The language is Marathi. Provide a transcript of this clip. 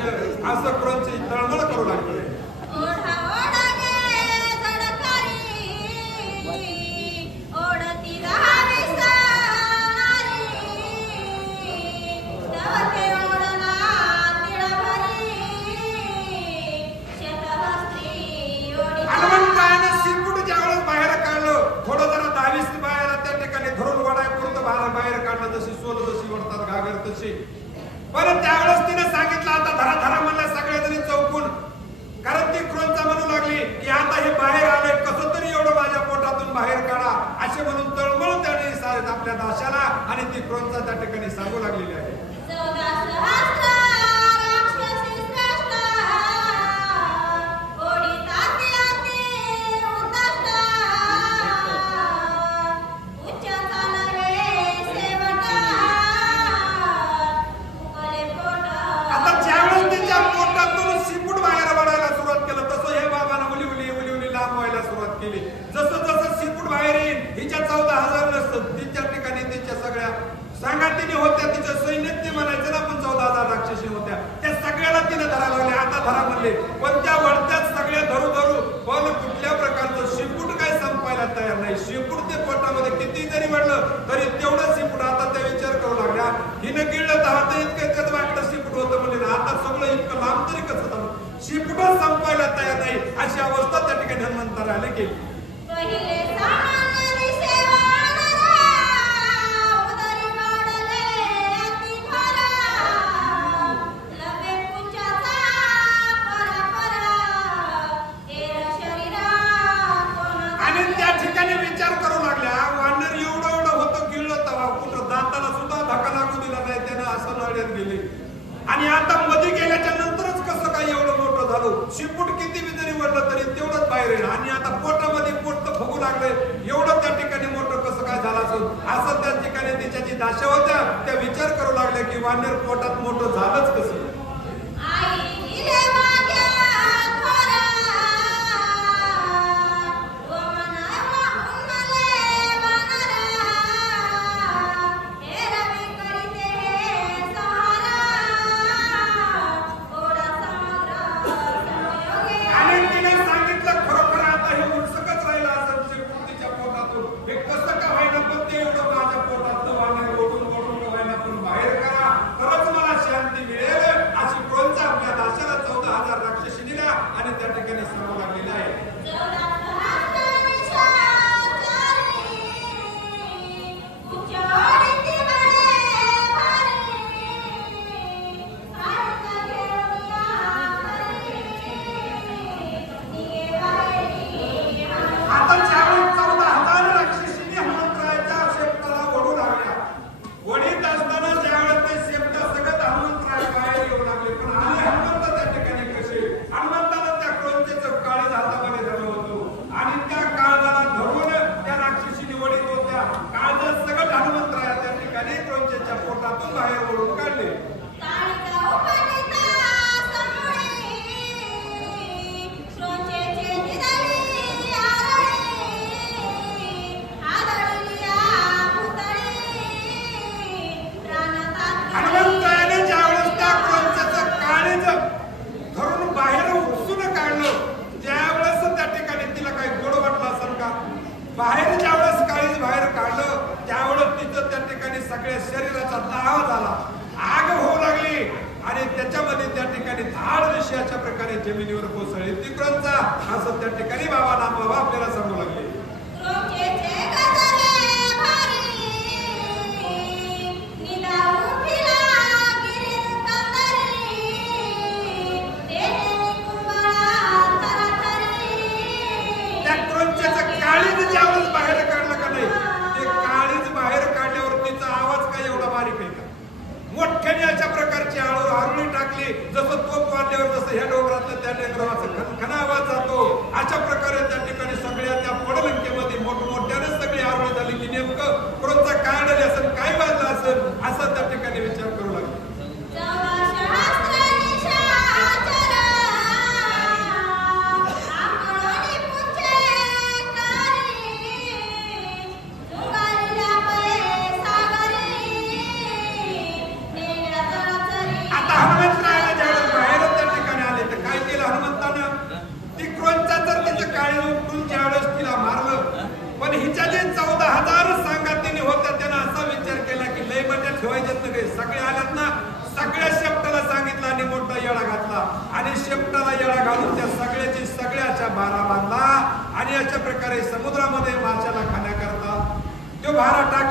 केलं असं क्रोंची तळमळ करू लागले. पण त्यावेळेस तिने सांगितलं आता धरा धरा म्हणलं सगळ्यांनी चौकून, कारण ती क्रोंचा म्हणू लागली की आता हे बाहेर आले कसं तरी एवढं माझ्या पोटातून बाहेर काढा असे म्हणून तळमळ त्याने आपल्या दाशाला आणि ती क्रोंचा त्या ठिकाणी सांगू लागलेली आहे. जसं जसं शिपूट बाहेर येईल हिच्या 14,000 नसतं तिच्या ठिकाणी तिच्या सगळ्या सांगातीने होत्या, तिच्या सैन्यात ते म्हणायचं ना पण 14,000 राक्षसी होत्या, त्या सगळ्याला तिने धरा लावले. आता धरा म्हणले पण त्या वळत्यात सगळ्या धरू धरू पण कुठल्या प्रकारचं शिपूट काय संपायला तयार नाही. शिपूट ते पोटामध्ये किती जरी वाढलं तरी तेवढं शिपूट. आता त्या विचार करू लागल्या हिनं गिळलं तर आता इतकं वाटलं शिपूट होतं म्हणजे आता सगळं इतकं लांब तरी कसं झालं, शिपूटच संपायला तयार नाही अशी अवस्था त्या ठिकाणी हनुमंताला आली की विचार करू लागल्या वानर एवढं एवढं होतं गिळलं तवा कुठं दाताला सुद्धा धक्का लागू दिला नाही त्यानं असं लढ्यात गेले. आणि आता मध्ये गेल्याच्या नंतरच कसं काय एवढं मोठं झालं, शिपूट किती बी जरी वाढलं तरी तेवढंच बाहेर येईल. आणि आता पोटामध्ये पोट तर फुगू लागले एवढं त्या ठिकाणी मोठं कसं काय झालं असं त्या ठिकाणी तिच्या जी दाशा होत्या त्या विचार करू लागल्या की वानर पोटात मोठं झालंच कसं. आणि त्या ठिकाणी सांगू लागलेले आहे. आता ज्यावेळी 14,000 राक्षसींनी हनुमंतरायाच्या शेपटाला ओढू लागल्या, ओढीत असताना ज्यावेळेस ते शेपटा सगळं हनुमंतराय बाहेर येऊ लागले. पण आले हनुमंत त्या ठिकाणी कसे हनुमंताला त्या क्रोंचेचं काळीज हातामध्ये धरलं होतं आणि त्या काळजाला धरून त्या राक्षसीने ओढीत होत्या. काळजात सगळं हनुमंतराया त्या ठिकाणी क्रोंचेच्या पोटातून बाहेर ओढून काढले. हनुमंतरायाने ज्यावेळेस त्या क्रोंचेचं काळीज धरून बाहेर उपसून काढलं त्यावेळेस त्या ठिकाणी तिला काही गोड वाटलं असेल का. बाहेर ज्यावेळेस काळीज बाहेर काढलं त्यावेळेस तिचं त्या ठिकाणी सगळ्या शरीराचा दाह झाला, आग होऊ लागली आणि त्याच्यामध्ये त्या ठिकाणी धाड दिशी अशा प्रकारे जमिनीवर कोसळली. ती क्रोंचा असं त्या ठिकाणी बाबा नामबाबा आपल्याला सांगू लागले. काळीज ज्यावेळेस बाहेर काढलं का नाही ते काळीज बाहेर काढल्यावर तिचा आवाज काय एवढा बारीक आहे का, मोठ्याने अशा प्रकारची आरुळी टाकली जसं तोप वाढल्यावर जसं ह्या डोंगरातलं त्या डोंगराचा खनखना आवाज जातो अशा प्रकारे त्या ठिकाणी सगळ्या त्या पडलंकेमध्ये मोठमोठ्याने सगळी आरुळी झाली की नेमकं क्रोंचा काय आलेली असेल काय वाजलं असेल असा त्या ठिकाणी विचार करू लागला. हनुमंतरायाला ज्यावेळेस बाहेर येळा घालून त्या सगळ्याच्या बारा बांधला आणि अशा प्रकारे समुद्रामध्ये माशाला खाण्याकरता तो भारा टाक